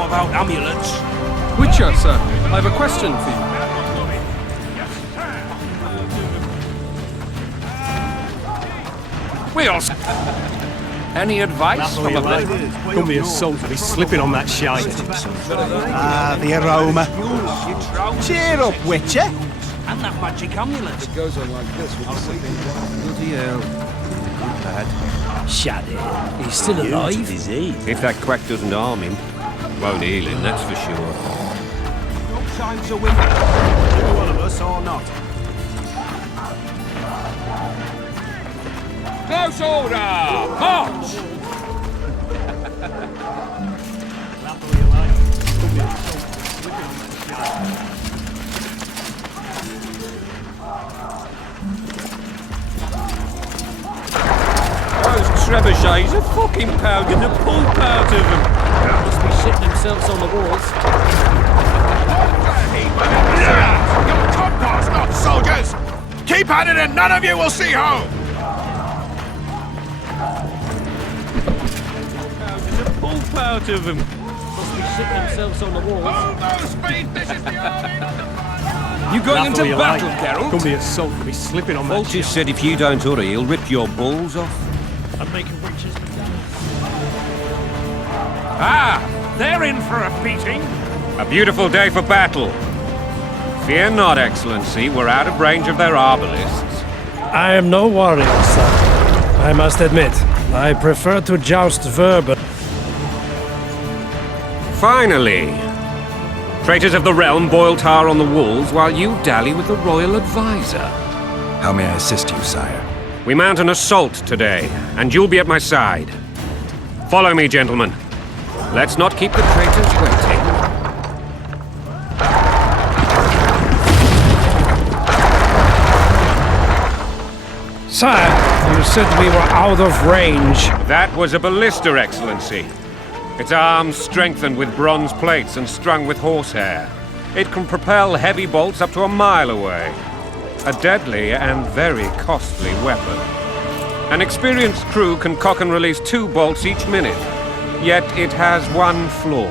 know about amulets. Witcher, sir, I have a question for you. Wheels! Any advice from a lady? Don't be a soul to be slipping on that shine. Ah, the aroma. Cheer up, Witcher. And that magic amulet. It goes on like this with the sipping. Bloody hell. Bad. Shut it. He's still alive? If that quack doesn't harm him, won't heal him, that's for sure. No time to win. One of us or not. Close order! March! Those trebuchets are fucking pounding the pulp out of them. Must be shitting themselves on the walls. You're compass, not soldiers! Keep at it and none of you will see home! Pounding the pulp out of them. Must be shitting themselves on the walls. Hold those feet! This is the army, not the fire! You going into That's all you battle, like. Geralt? Don't be a soul to be slipping on that Vulture shine. said if you don't hurry, he'll rip your balls off. I'm making witches Ah! They're in for a beating! A beautiful day for battle. Fear not, Excellency. We're out of range of their arbalists. I am no warrior, sir. I must admit, I prefer to joust verbal. Finally! Traitors of the realm boil tar on the walls while you dally with the royal advisor. How may I assist you, sire? We mount an assault today, and you'll be at my side. Follow me, gentlemen. Let's not keep the traitors waiting. Sire, you said we were out of range. That was a ballista, Excellency. Its arms strengthened with bronze plates and strung with horsehair. It can propel heavy bolts up to a mile away. A deadly and very costly weapon. An experienced crew can cock and release 2 bolts each minute. Yet it has one flaw.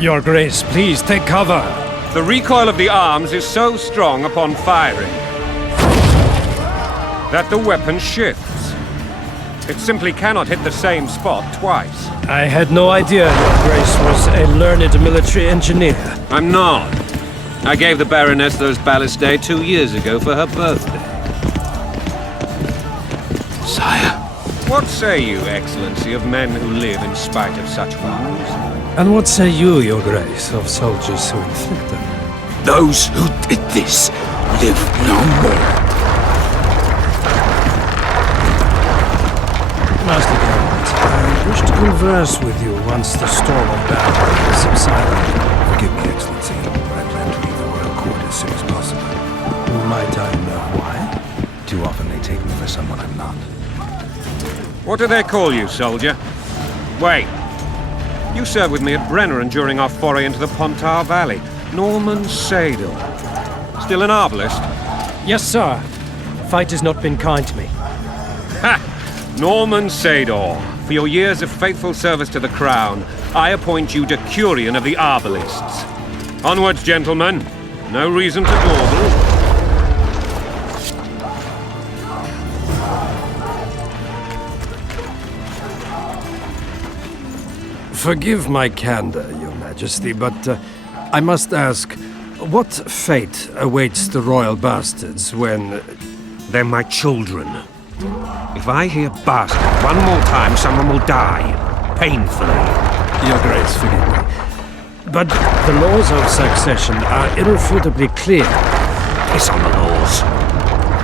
Your Grace, please take cover. The recoil of the arms is so strong upon firing that the weapon shifts. It simply cannot hit the same spot twice. I had no idea Your Grace was a learned military engineer. I'm not. I gave the Baroness those ballistae 2 years ago for her birthday. Sire. What say you, Excellency, of men who live in spite of such wounds? And what say you, Your Grace, of soldiers who inflict them? Those who did this live no more. Master Geralt, I wish to converse with you once the storm of battle has subsided. Forgive me, Excellency, but I plan to leave the royal court as soon as possible. Might I know why? Too often they take me for someone I'm not. What do they call you, soldier? Wait. You served with me at Brenneran during our foray into the Pontar Valley. Norman Sadel. Still an arbalist? Yes, sir. Fight has not been kind to me. Ha! Norman Sador, for your years of faithful service to the crown, I appoint you Decurion of the Arbalists. Onwards, gentlemen. No reason to dawdle. Forgive my candor, Your Majesty, but I must ask, what fate awaits the royal bastards when... They're my children. If I hear bastard one more time, someone will die. Painfully. Your Grace, forgive me. But the laws of succession are irrefutably clear. Piss on the laws.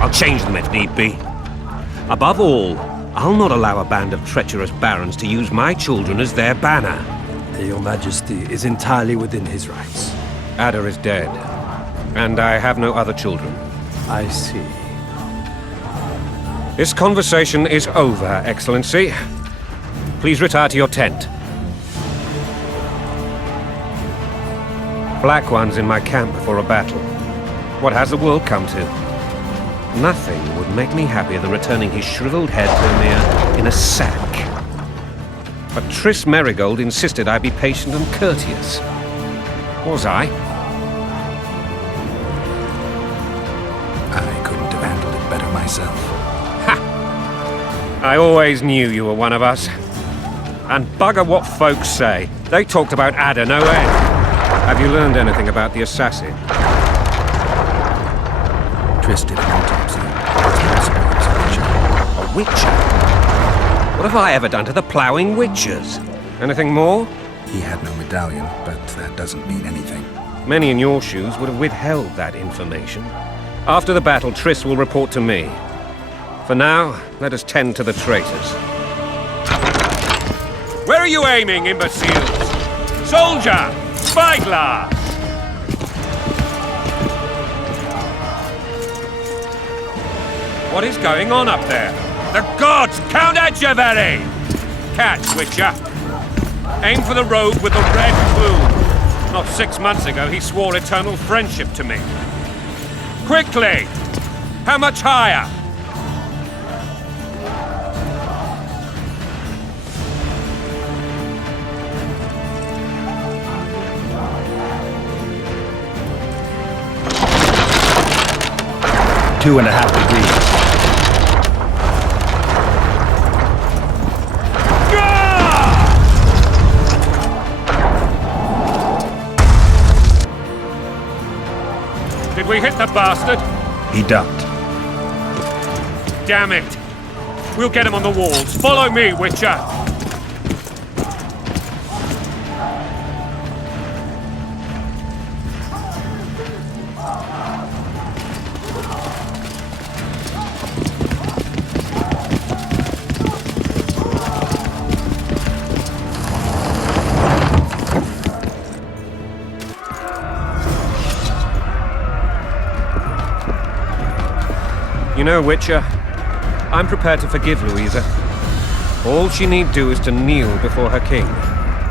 I'll change them if need be. Above all, I'll not allow a band of treacherous barons to use my children as their banner. Your Majesty is entirely within his rights. Ada is dead, and I have no other children. I see. This conversation is over, Excellency. Please retire to your tent. Black ones in my camp before a battle. What has the world come to? Nothing would make me happier than returning his shriveled head to Mir in a sack. But Triss Merigold insisted I be patient and courteous. Was I? I couldn't have handled it better myself. I always knew you were one of us. And bugger what folks say. They talked about Ada no end. Have you learned anything about the assassin? Triss did an autopsy. A witcher? What have I ever done to the ploughing witchers? Anything more? He had no medallion, but that doesn't mean anything. Many in your shoes would have withheld that information. After the battle, Triss will report to me. For now, let us tend to the traitors. Where are you aiming, imbeciles? Soldier! Spyglass! What is going on up there? The gods! Count Etcheverry! Catch, Witcher! Aim for the rogue with the red plume. Not 6 months ago, he swore eternal friendship to me. Quickly! How much higher? Two and a half degrees. Did we hit the bastard? He ducked. Damn it! We'll get him on the walls. Follow me, Witcher! You know, Witcher, I'm prepared to forgive Louisa. All she need do is to kneel before her king.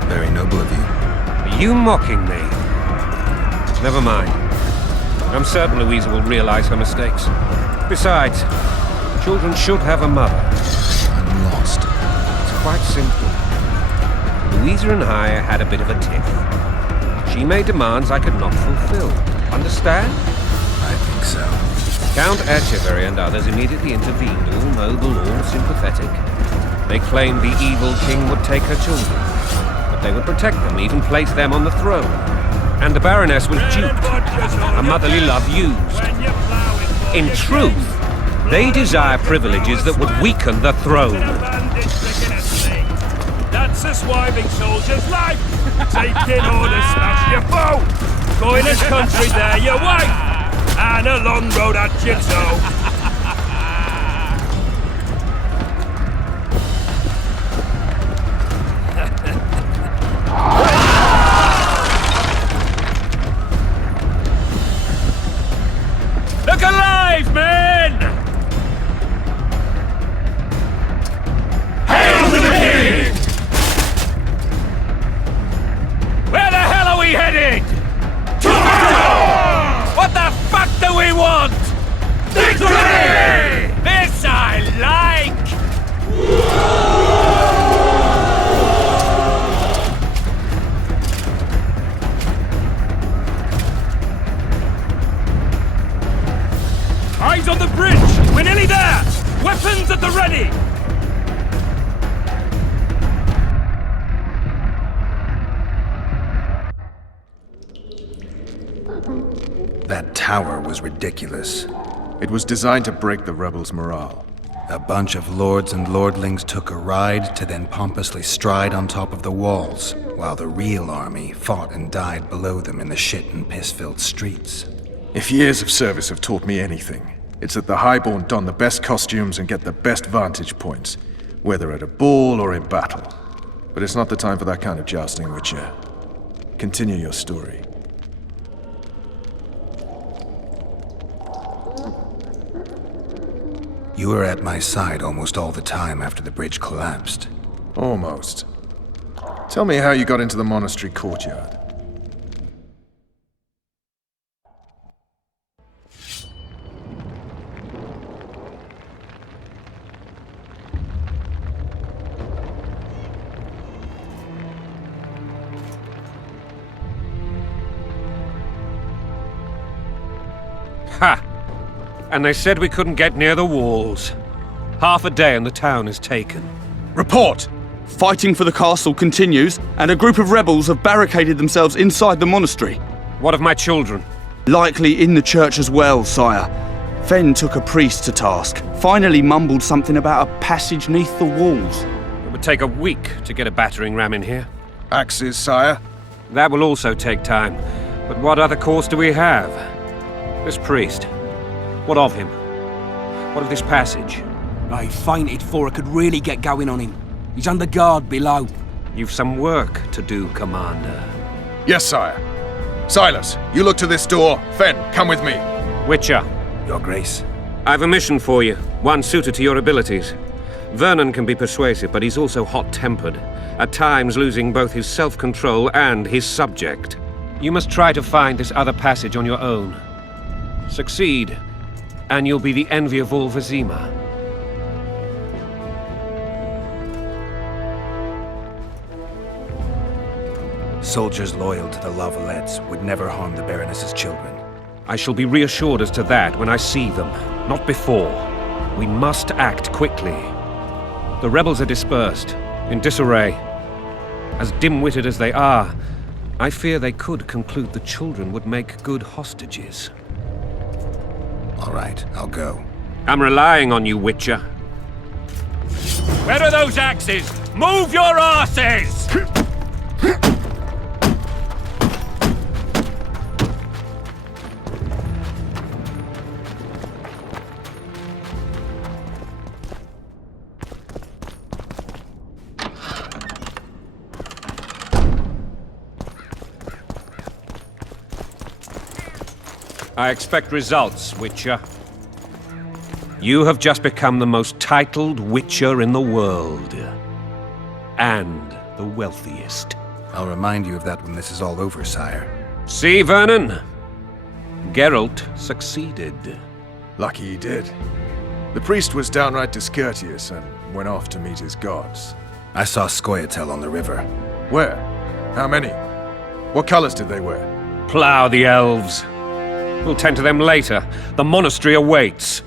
Very noble of you. Are you mocking me? Never mind. I'm certain Louisa will realize her mistakes. Besides, children should have a mother. I'm lost. It's quite simple. Louisa and I had a bit of a tiff. She made demands I could not fulfill. Understand? I think so. Count Etcheverry and others immediately intervened, all noble, all sympathetic. They claimed the evil king would take her children, but they would protect them, even place them on the throne. And the Baroness was duped, her motherly love used. In truth, they desire privileges that would weaken the throne. That's a swiving soldier's life. Taking orders, smash your foe. Going in country there, your wife. And a long road at Jigsaw. Look alive, men! Hail to the king! Where the hell are we headed? What the fuck do we want? Victory! This I like! Eyes on the bridge! We're nearly there! Weapons at the ready! That tower was ridiculous. It was designed to break the rebels' morale. A bunch of lords and lordlings took a ride to then pompously stride on top of the walls, while the real army fought and died below them in the shit and piss-filled streets. If years of service have taught me anything, it's that the Highborn don the best costumes and get the best vantage points, whether at a ball or in battle. But it's not the time for that kind of jousting, Witcher. Continue your story. You were at my side almost all the time after the bridge collapsed. Almost. Tell me how you got into the monastery courtyard. Ha! And they said we couldn't get near the walls. Half a day and the town is taken. Report! Fighting for the castle continues, and a group of rebels have barricaded themselves inside the monastery. What of my children? Likely in the church as well, sire. Fen took a priest to task, finally mumbled something about a passage neath the walls. It would take a week to get a battering ram in here. Axes, sire. That will also take time. But what other course do we have? This priest. What of him? What of this passage? I fainted before I could really get going on him. He's under guard below. You've some work to do, Commander. Yes, sire. Silas, you look to this door. Fen, come with me. Witcher. Your Grace. I've a mission for you, one suited to your abilities. Vernon can be persuasive, but he's also hot-tempered, at times losing both his self-control and his subject. You must try to find this other passage on your own. Succeed, and you'll be the envy of all Vizima. Soldiers loyal to the Lavalettes would never harm the Baroness's children. I shall be reassured as to that when I see them, not before. We must act quickly. The rebels are dispersed, in disarray. As dim-witted as they are, I fear they could conclude the children would make good hostages. All right, I'll go. I'm relying on you, Witcher. Where are those axes? Move your asses! I expect results, Witcher. You have just become the most titled Witcher in the world. And the wealthiest. I'll remind you of that when this is all over, sire. See, Vernon? Geralt succeeded. Lucky he did. The priest was downright discourteous and went off to meet his gods. I saw Scoia'tael on the river. Where? How many? What colors did they wear? Plough the elves. We'll tend to them later. The monastery awaits.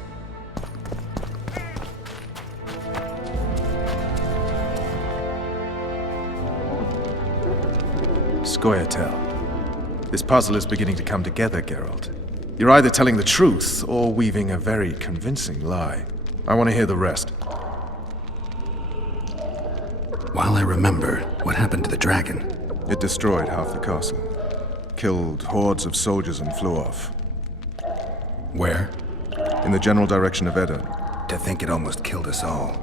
Scoia'tael. This puzzle is beginning to come together, Geralt. You're either telling the truth or weaving a very convincing lie. I want to hear the rest. While I remember, what happened to the dragon? It destroyed half the castle. Killed hordes of soldiers and flew off. Where? In the general direction of Edda. To think it almost killed us all.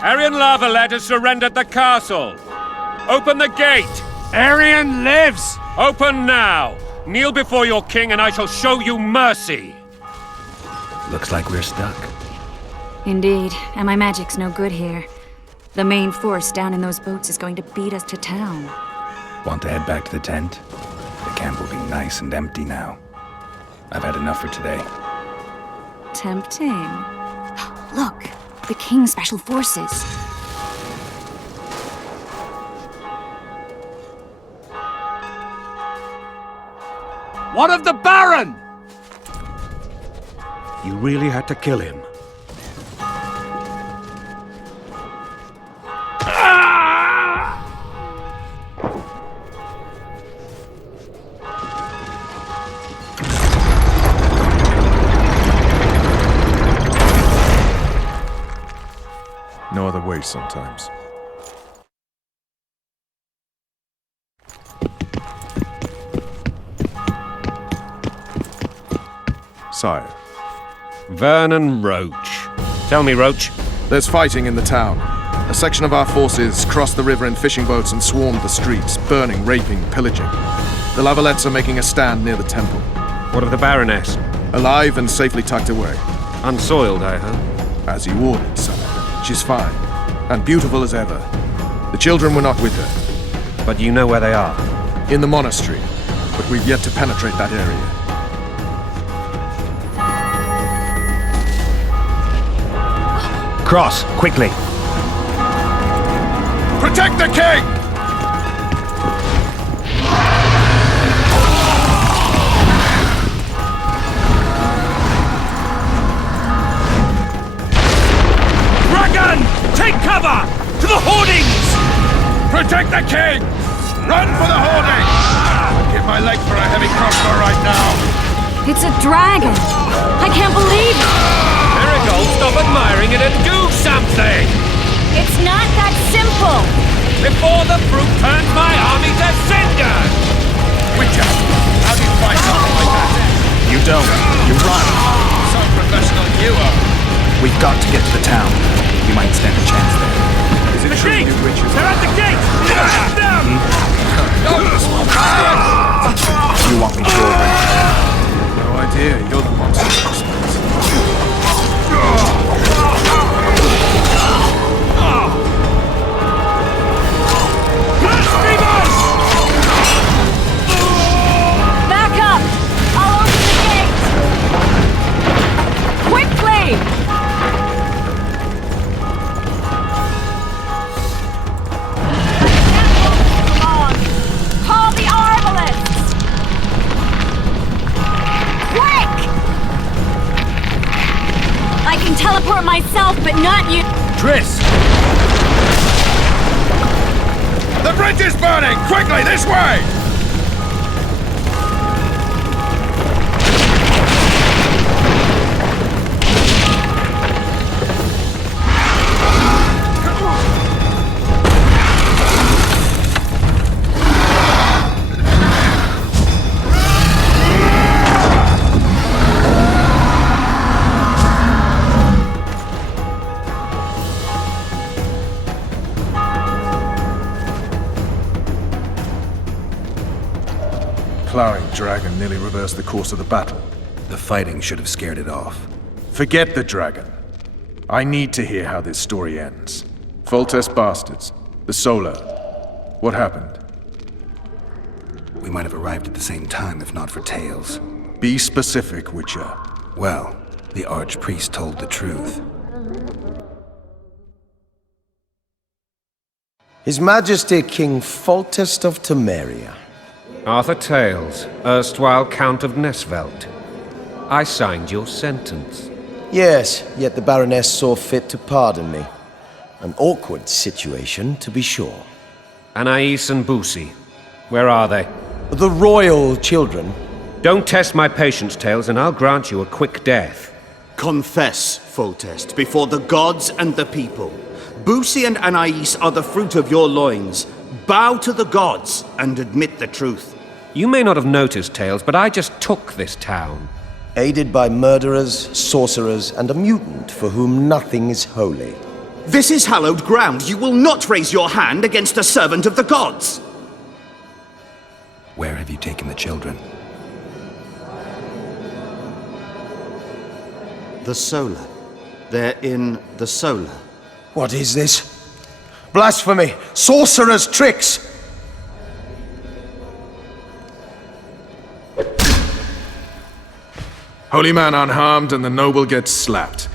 Arian Lavalette has surrendered the castle. Open the gate. Arian lives! Open now. Kneel before your king and I shall show you mercy. Looks like we're stuck. Indeed, and my magic's no good here. The main force down in those boats is going to beat us to town. Want to head back to the tent? The camp will be nice and empty now. I've had enough for today. Tempting. Look, the King's Special Forces. What of the Baron? You really had to kill him. No other way sometimes. Sire. Vernon Roach. Tell me, Roach. There's fighting in the town. A section of our forces crossed the river in fishing boats and swarmed the streets, burning, raping, pillaging. The Lavalettes are making a stand near the temple. What of the Baroness? Alive and safely tucked away. Unsoiled, I hope. As you ordered, son. She's fine. And beautiful as ever. The children were not with her. But you know where they are. In the monastery. But we've yet to penetrate that area. Across, quickly. Protect the king! Dragon! Take cover! To the hoardings! Protect the king! Run for the hoarding! I'd give my leg for a heavy crossbow right now. It's a dragon! I can't believe it! Marigold, stop admiring it and do something! It's not that simple! Before the fruit turns my army to cinder! Witcher, how do you fight something like that? You don't. You run. So professional you are. We've got to get to the town. We might stand a chance there. Is it The true gate! you witches They're at the gate! Get them! You want me to go over and tell him? No idea. You're the monster experts. Back up! I'll open the gate! Quickly! Call the arbalists! Quick! I can teleport myself, but not you. Triss! The bridge is burning! Quickly, this way! Plowing dragon nearly reversed the course of the battle. The fighting should have scared it off. Forget the dragon. I need to hear how this story ends. Foltest bastards. The Solar. What happened? We might have arrived at the same time if not for tales. Be specific, Witcher. Well, the Archpriest told the truth. His Majesty King Foltest of Temeria. Arthur Tales, erstwhile Count of Nesvelt. I signed your sentence. Yes, yet the Baroness saw fit to pardon me. An awkward situation, to be sure. Anais and Boussy, where are they? The royal children. Don't test my patience, Tales, and I'll grant you a quick death. Confess, Foltest, before the gods and the people. Boussy and Anais are the fruit of your loins. Bow to the gods and admit the truth. You may not have noticed, Tales, but I just took this town. Aided by murderers, sorcerers, and a mutant for whom nothing is holy. This is hallowed ground. You will not raise your hand against a servant of the gods. Where have you taken the children? The Solar. They're in the Solar. What is this? Blasphemy! Sorcerer's tricks! Holy man unharmed and the noble gets slapped.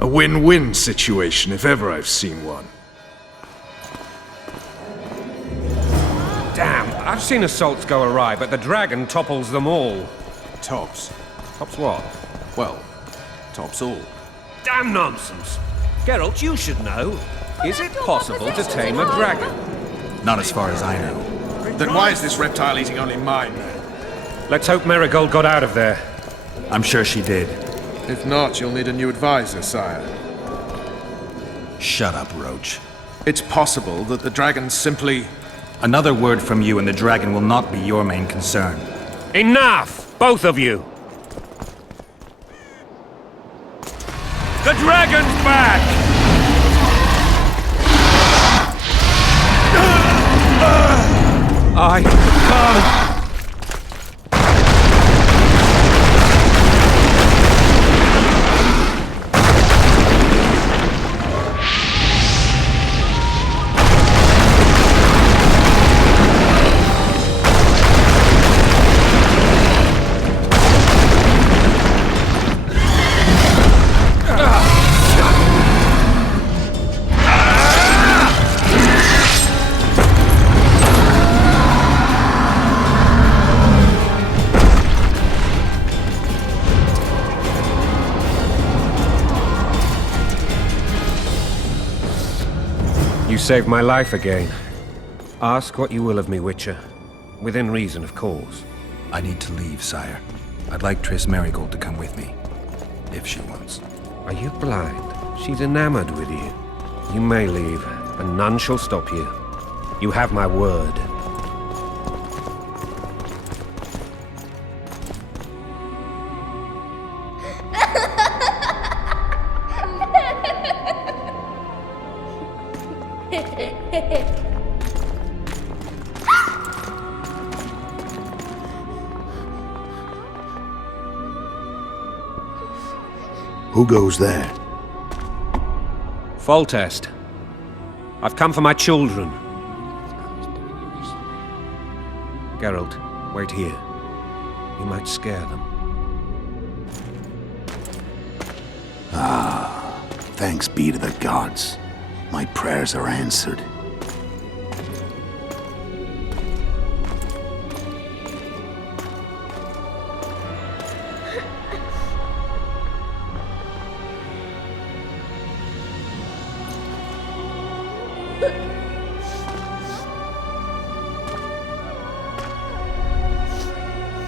A win-win situation, if ever I've seen one. Damn, I've seen assaults go awry, but the dragon topples them all. Tops. Tops what? Well, tops all. Damn nonsense! Geralt, you should know. Is it possible to tame a dragon? Not as far as I know. Then why is this reptile eating only mine, then? Let's hope Marigold got out of there. I'm sure she did. If not, you'll need a new advisor, sire. Shut up, Roach. It's possible that the dragon simply... Another word from you and the dragon will not be your main concern. Enough! Both of you! The dragon's back! I can't... You saved my life again. Ask what you will of me, Witcher. Within reason, of course. I need to leave, sire. I'd like Triss Merigold to come with me, if she wants. Are you blind? She's enamored with you. You may leave, and none shall stop you. You have my word. Who goes there? Foltest. I've come for my children. Geralt, wait here. You might scare them. Ah, thanks be to the gods. My prayers are answered.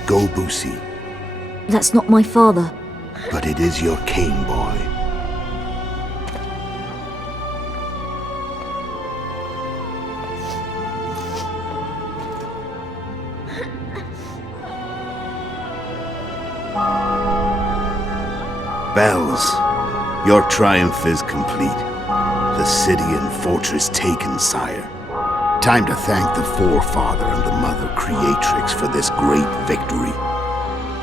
Go, Boosie. That's not my father. But it is your king, boy. Bells, your triumph is complete. The city and fortress taken, sire. Time to thank the Forefather and the Mother Creatrix for this great victory.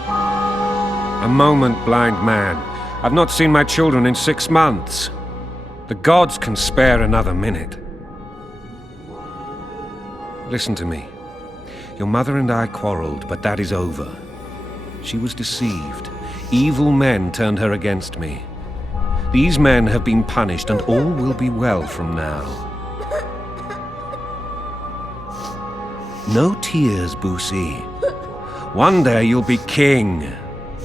A moment, blind man. I've not seen my children in 6 months. The gods can spare another minute. Listen to me. Your mother and I quarreled, but that is over. She was deceived. Evil men turned her against me. These men have been punished, and all will be well from now. No tears, Boosie. One day you'll be king,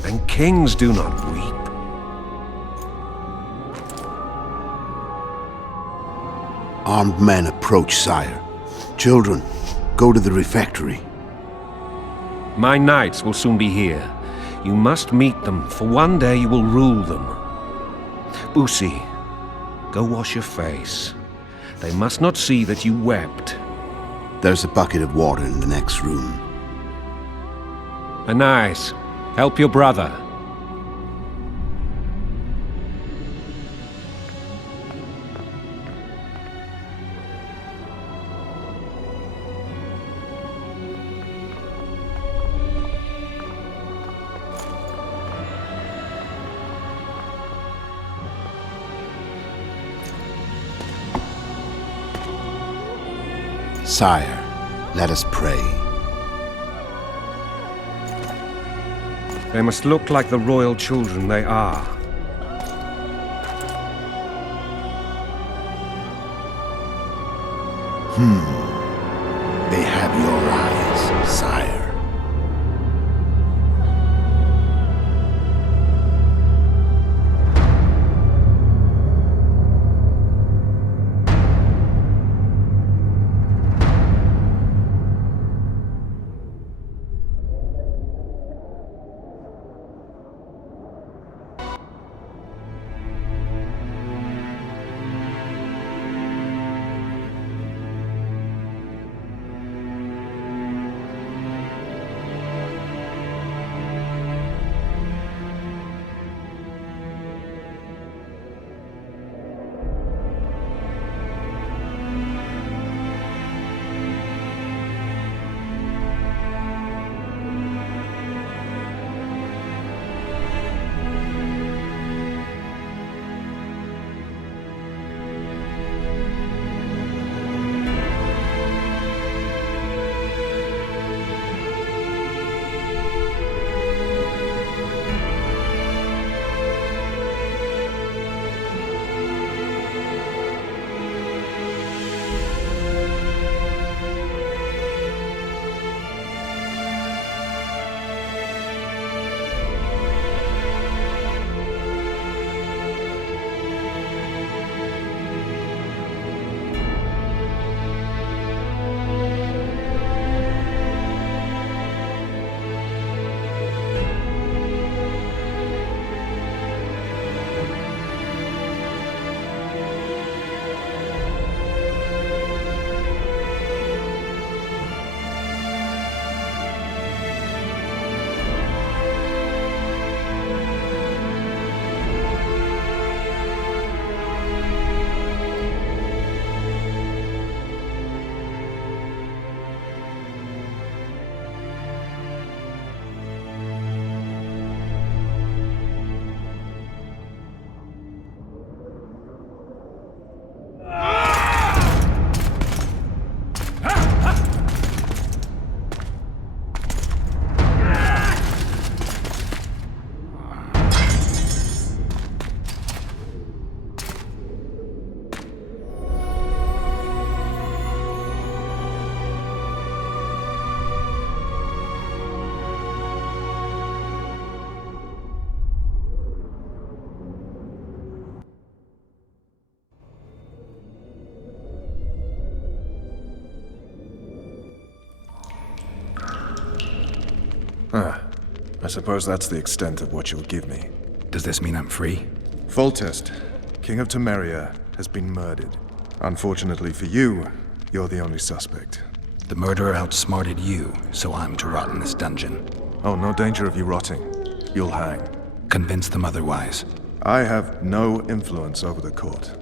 and kings do not weep. Armed men approach, sire. Children, go to the refectory. My knights will soon be here. You must meet them, for one day you will rule them. Boosie, go wash your face. They must not see that you wept. There's a bucket of water in the next room. Anais, help your brother. Sire, let us pray. They must look like the royal children they are. They have your eyes, sire. I suppose that's the extent of what you'll give me. Does this mean I'm free? Foltest, King of Temeria, has been murdered. Unfortunately for you, you're the only suspect. The murderer outsmarted you, so I'm to rot in this dungeon. Oh, no danger of you rotting. You'll hang. Convince them otherwise. I have no influence over the court.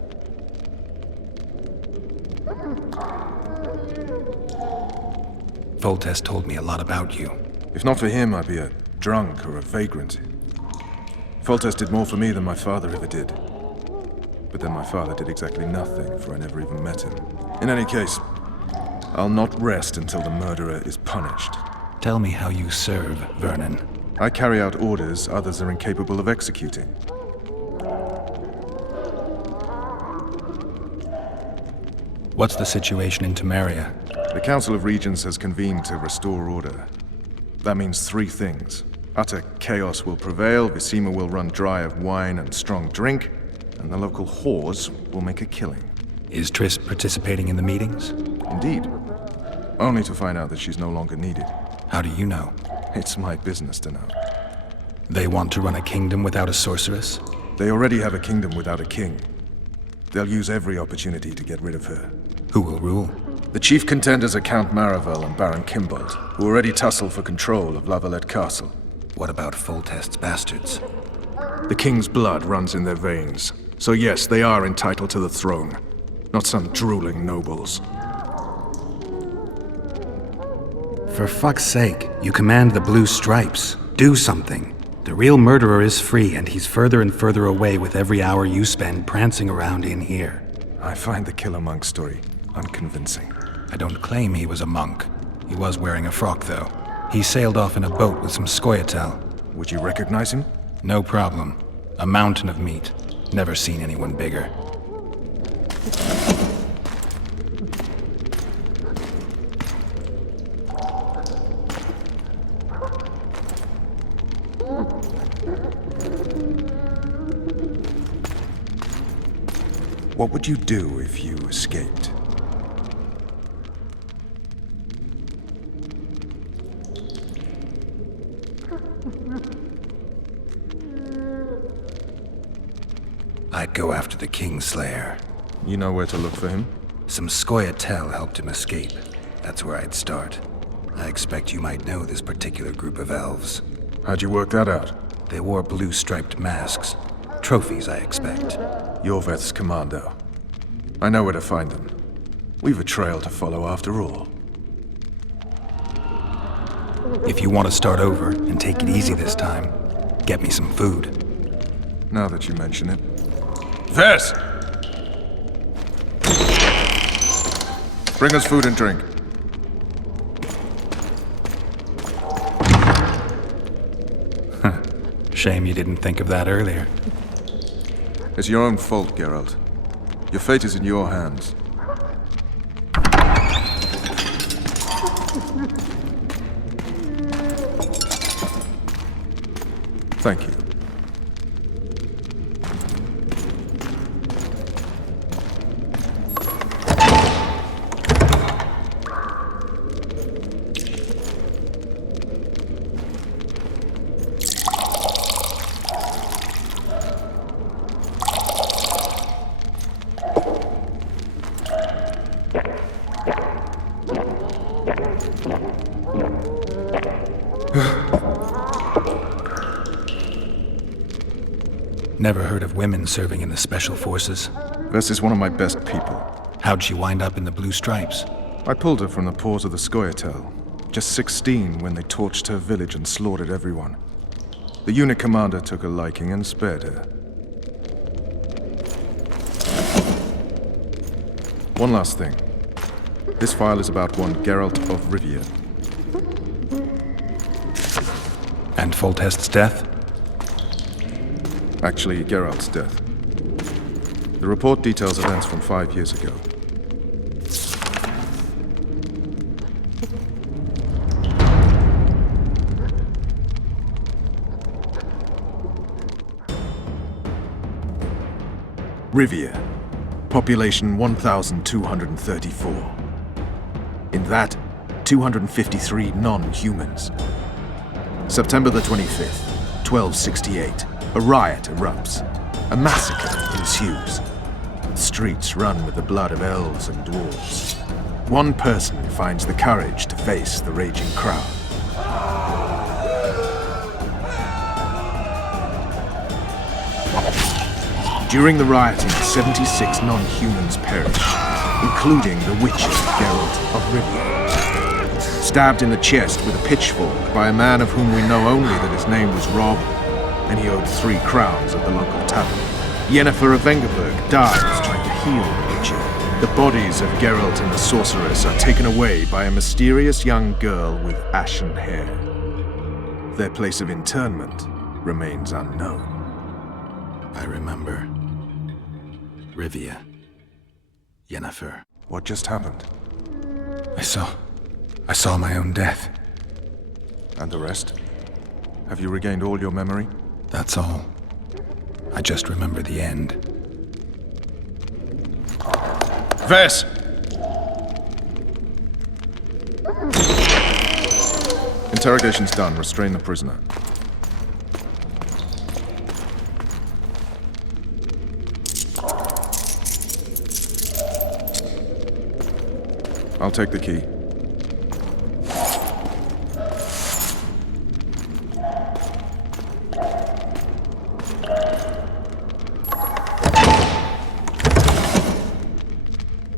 Foltest told me a lot about you. If not for him, I'd be a drunk or a vagrant. Foltest did more for me than my father ever did. But then my father did exactly nothing, for I never even met him. In any case, I'll not rest until the murderer is punished. Tell me how you serve, Vernon. I carry out orders others are incapable of executing. What's the situation in Temeria? The Council of Regents has convened to restore order. That means three things. Utter chaos will prevail, Visima will run dry of wine and strong drink, and the local whores will make a killing. Is Triss participating in the meetings? Indeed. Only to find out that she's no longer needed. How do you know? It's my business to know. They want to run a kingdom without a sorceress? They already have a kingdom without a king. They'll use every opportunity to get rid of her. Who will rule? The chief contenders are Count Maravel and Baron Kimbold, who already tussle for control of Lavalette Castle. What about Foltest's bastards? The king's blood runs in their veins. So yes, they are entitled to the throne. Not some drooling nobles. For fuck's sake, you command the Blue Stripes. Do something. The real murderer is free, and he's further and further away with every hour you spend prancing around in here. I find the Killer Monk story unconvincing. I don't claim he was a monk. He was wearing a frock, though. He sailed off in a boat with some Scoia'tael. Would you recognize him? No problem. A mountain of meat. Never seen anyone bigger. What would you do if you escaped? I'd go after the Kingslayer. You know where to look for him? Some Scoia'tael helped him escape. That's where I'd start. I expect you might know this particular group of elves. How'd you work that out? They wore blue-striped masks. Trophies, I expect. Yorveth's commando. I know where to find them. We've a trail to follow after all. If you want to start over and take it easy this time, get me some food. Now that you mention it. Vess! Bring us food and drink. Shame you didn't think of that earlier. It's your own fault, Geralt. Your fate is in your hands. Thank you. Never heard of women serving in the Special Forces. Vess is one of my best people. How'd she wind up in the Blue Stripes? I pulled her from the paws of the Scoia'tael. Just 16 when they torched her village and slaughtered everyone. The unit commander took a liking and spared her. One last thing. This file is about one Geralt of Rivia. And Foltest's death? Actually, Geralt's death. The report details events from 5 years ago. Rivia. Population 1,234. In that, 253 non-humans. September the 25th, 1268. A riot erupts. A massacre ensues. The streets run with the blood of elves and dwarves. One person finds the courage to face the raging crowd. During the rioting, 76 non-humans perish, including the witcher Geralt of Rivia. Stabbed in the chest with a pitchfork by a man of whom we know only that his name was Rob, and he owed 3 crowns at the local tavern. Yennefer of Vengerberg dies trying to heal the witcher. The bodies of Geralt and the sorceress are taken away by a mysterious young girl with ashen hair. Their place of interment remains unknown. I remember. Rivia. Yennefer. What just happened? I saw my own death. And the rest? Have you regained all your memory? That's all. I just remember the end. Vess! Interrogation's done. Restrain the prisoner. I'll take the key.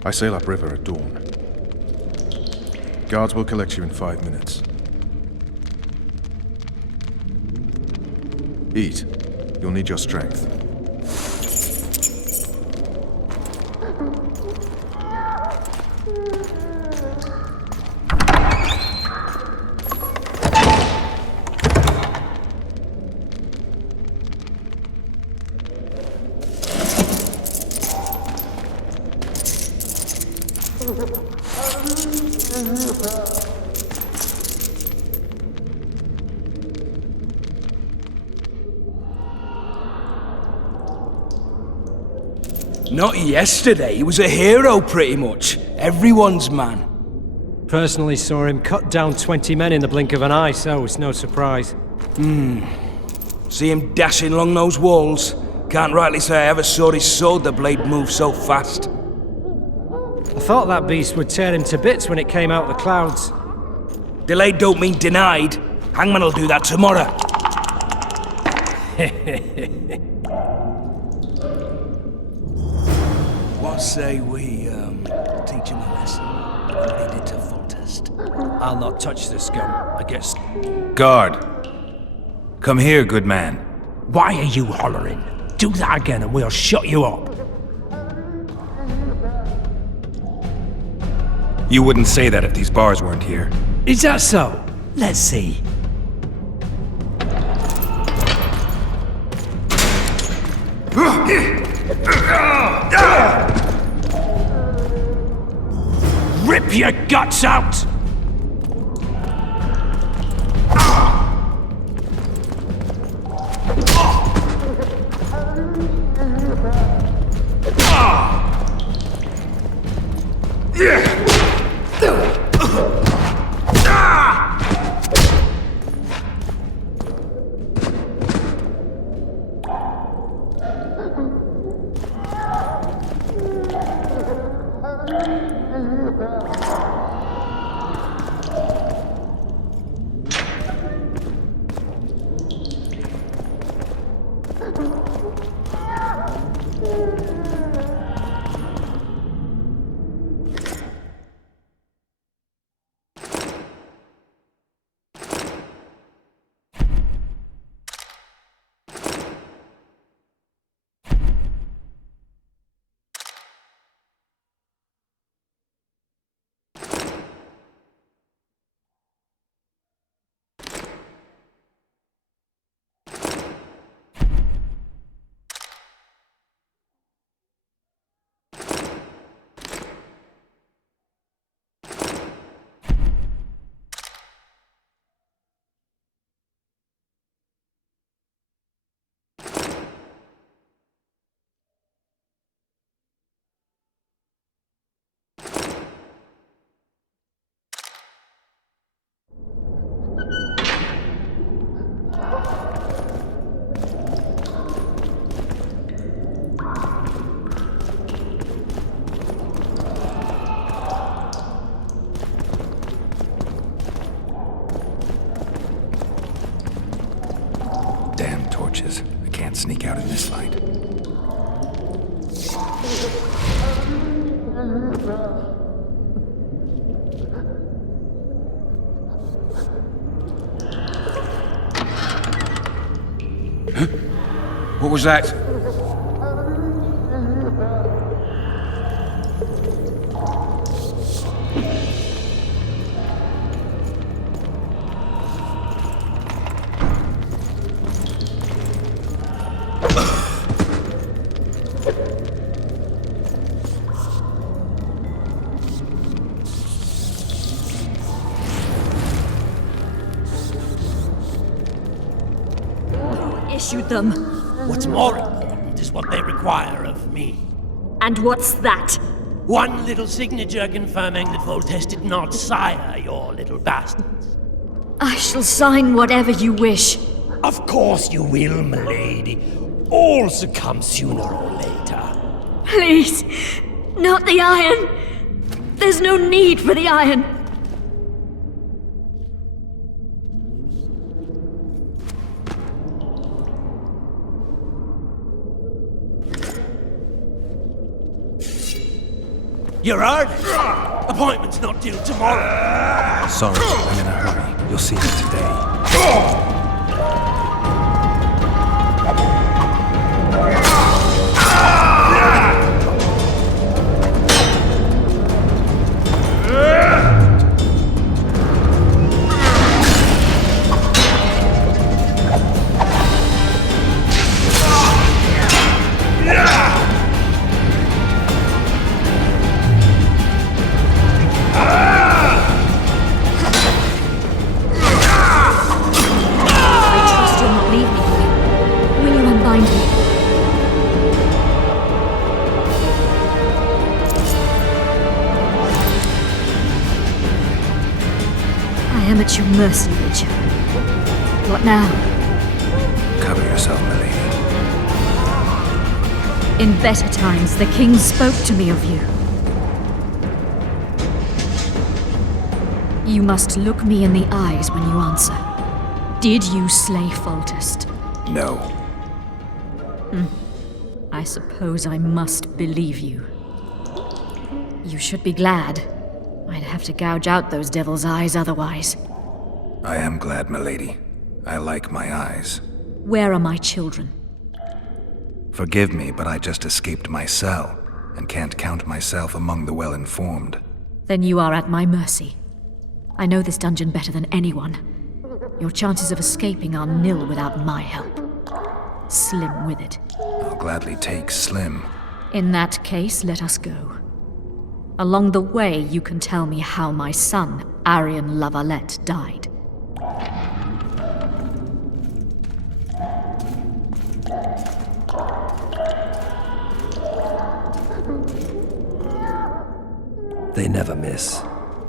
I sail upriver at dawn. Guards will collect you in 5 minutes. Eat. You'll need your strength. Not yesterday, he was a hero pretty much. Everyone's man. Personally saw him cut down 20 men in the blink of an eye, so it's no surprise. See him dashing along those walls. Can't rightly say I ever saw his sword the blade move so fast. I thought that beast would tear him to bits when it came out of the clouds. Delayed don't mean denied. Hangman'll do that tomorrow. What say we, teach him a lesson? What he did to Foltest. I'll not touch this scum, I guess. Guard! Come here, good man. Why are you hollering? Do that again and we'll shut you up. You wouldn't say that if these bars weren't here. Is that so? Let's see. Rip your guts out! sneak out in this light. What was that? Issued them. What's more important is what they require of me. And what's that? One little signature confirming that Voltes did not sire your little bastards. I shall sign whatever you wish. Of course you will, milady. All succumb sooner or later. Please, not the iron. There's no need for the iron. You're early. Appointment's not due tomorrow. Sorry, I'm in a hurry. You'll see me today. At your mercy, Witcher. What now? Cover yourself, milady. In better times, the king spoke to me of you. You must look me in the eyes when you answer. Did you slay Foltest? No. I suppose I must believe you. You should be glad. I'd have to gouge out those devil's eyes otherwise. I am glad, milady. I like my eyes. Where are my children? Forgive me, but I just escaped my cell, and can't count myself among the well-informed. Then you are at my mercy. I know this dungeon better than anyone. Your chances of escaping are nil without my help. Slim with it. I'll gladly take Slim. In that case, let us go. Along the way, you can tell me how my son, Arian Lavalette, died. They never miss.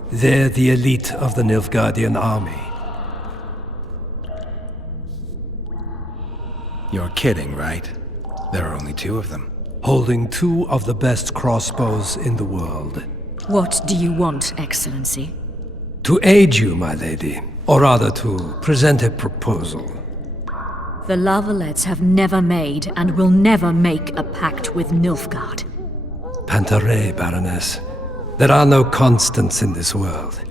They're the elite of the Nilfgaardian army. You're kidding, right? There are only 2 of them. Holding 2 of the best crossbows in the world. What do you want, Excellency? To aid you, my lady. Or rather, to present a proposal. The Lavalettes have never made and will never make a pact with Nilfgaard. Pantaray, Baroness. There are no constants in this world.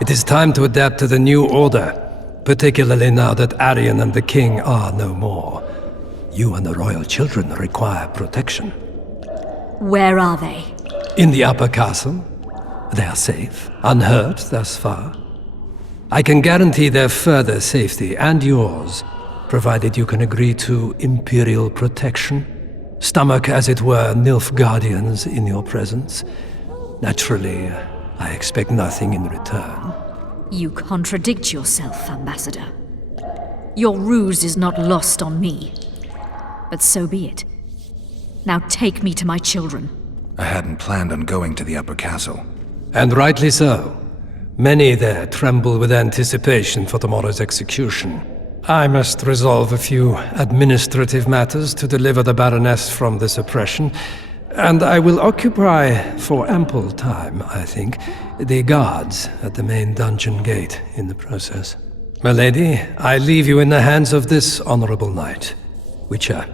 It is time to adapt to the new order, particularly now that Arian and the king are no more. You and the royal children require protection. Where are they? In the upper castle. They are safe, unhurt thus far. I can guarantee their further safety and yours, provided you can agree to Imperial protection. Stomach, as it were, Nilfgaardians in your presence. Naturally, I expect nothing in return. You contradict yourself, Ambassador. Your ruse is not lost on me. But so be it. Now take me to my children. I hadn't planned on going to the upper castle. And rightly so. Many there tremble with anticipation for tomorrow's execution. I must resolve a few administrative matters to deliver the Baroness from this oppression, and I will occupy, for ample time, I think, the guards at the main dungeon gate in the process. My lady, I leave you in the hands of this honorable knight. Witcher,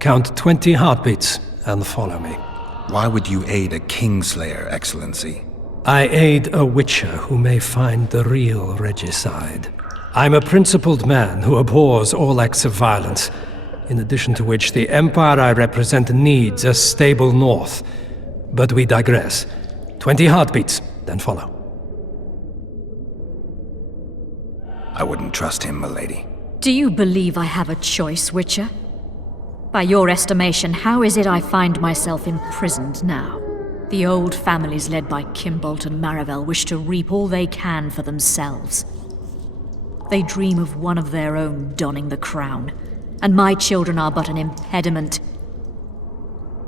Count 20 heartbeats and follow me. Why would you aid a Kingslayer, Excellency? I aid a witcher who may find the real regicide. I'm a principled man who abhors all acts of violence, in addition to which the empire I represent needs a stable north. But we digress. 20 heartbeats, then follow. I wouldn't trust him, milady. Do you believe I have a choice, Witcher? By your estimation, how is it I find myself imprisoned now? The old families led by Kimbolt and Maravel wish to reap all they can for themselves. They dream of one of their own donning the crown, and my children are but an impediment.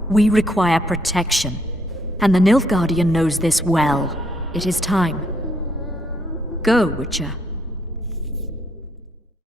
We require protection, and the Nilfgaardian knows this well. It is time. Go, Witcher.